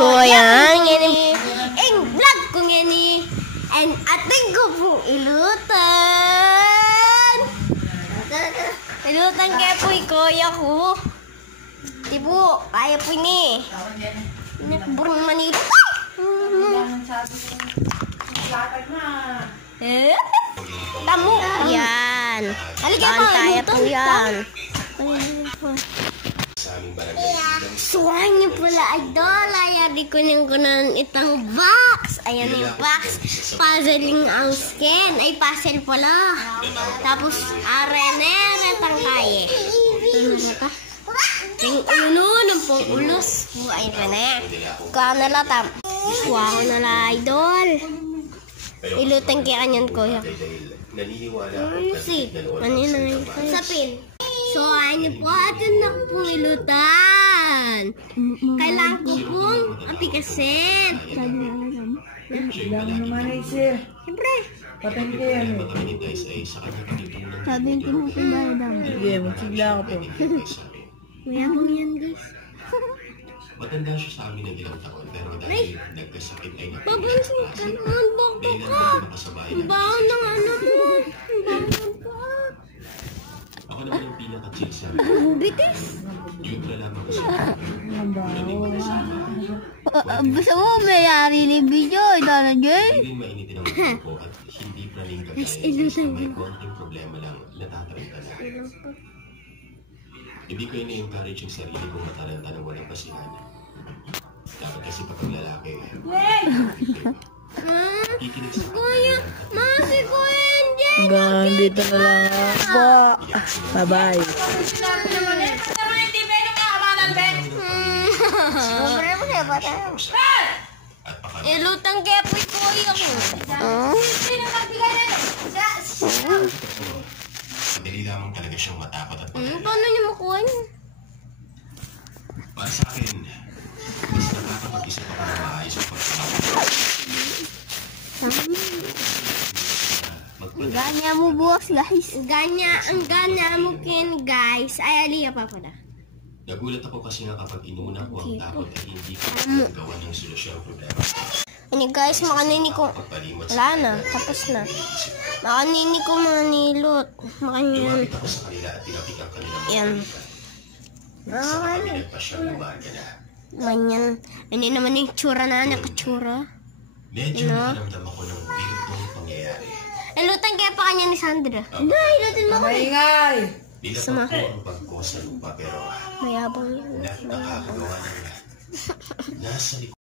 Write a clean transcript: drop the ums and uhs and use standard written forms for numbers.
So, ayan. Ang vlog ko ngayon and ating ko pong ilutan. Ilutan kaya po ikoy ako. Dibo, kaya po ni. Burong Manila. Tamo. Yan. Bantaya po yan. Suwahan niyo pala, idol. Ayari ko ng itang box. Ayan yung box. Puzzling ang skin. Ay, puzzle pala. Tapos, arenere tangkaye. Ano na ka? Ting ulo ng pong ulos. Ay, na. Kuha na lang, tam. Kuha ko na lang, idol. Ilutang kaya kanyan ko. Si, ano yun? Sapin. So, ano po, ito na pong ilutan. Kailangan ko pong apikasin. Kailangan naman ay sir. Siyempre. Patayin ko yan. Sabihin ko mo kung ba daw. Sige, magsigla ako po. Mayabang yan, guys. Matanda siya sa amin ng ilang taon, pero dahil nagkasakit ay napilay. Babansin ka naman, baka ka. Ang baho ng ano mo. Ang baho ng baka. Ako naman ang pinaka-chill sa amin. Bubitis. Yutra lamang kasi maraming mag-asama. Basta mo, may ariling video. Idana, Jay. Hindi rin mainitin ang mga ko at hindi praning kagaya sa may konting problema lang natatarita na. Hindi ko ini-encourage yung sarili kong mataranta ng walang pasihan. Dapat kasi pag lalaki, kikinig sa Kuya, masi ko hindi. Hanggang dito na lang ako. Bye-bye. Ilutang kaya po kuya ko. madali lamang talaga siyang matakot at magalala. Paano niyo makuha niyo? Para sa akin, mas nakakapag-isip ako ng maayos ang pagkakataon. Ganya mo buwas, guys. Ang ganya mo kin, guys. Ay, aliya pa pala. Nagulat ako kasi nga kapag inuna ko ang takot ay hindi ko gawa ng solusyon ang problema. Ini guys, makanini ko. Wala na, tapos na. Makanini ko mga nilot. Lumapit ako sa kanila at tinapik ang kanilang mga Yan. Sa kabinet pa siya lumaan ka na. Ganyan. Hindi naman yung tsura na, nakatsura. Medyo nakaramdam ako ng weird tong pangyayari. Ilutan kaya pa kanya ni Sandra. Hindi, ilutin mo ko. Maingay! Nilapat ko ang pagko sa lupa pero Mayabang yan. nakakagawa ng nasa likod.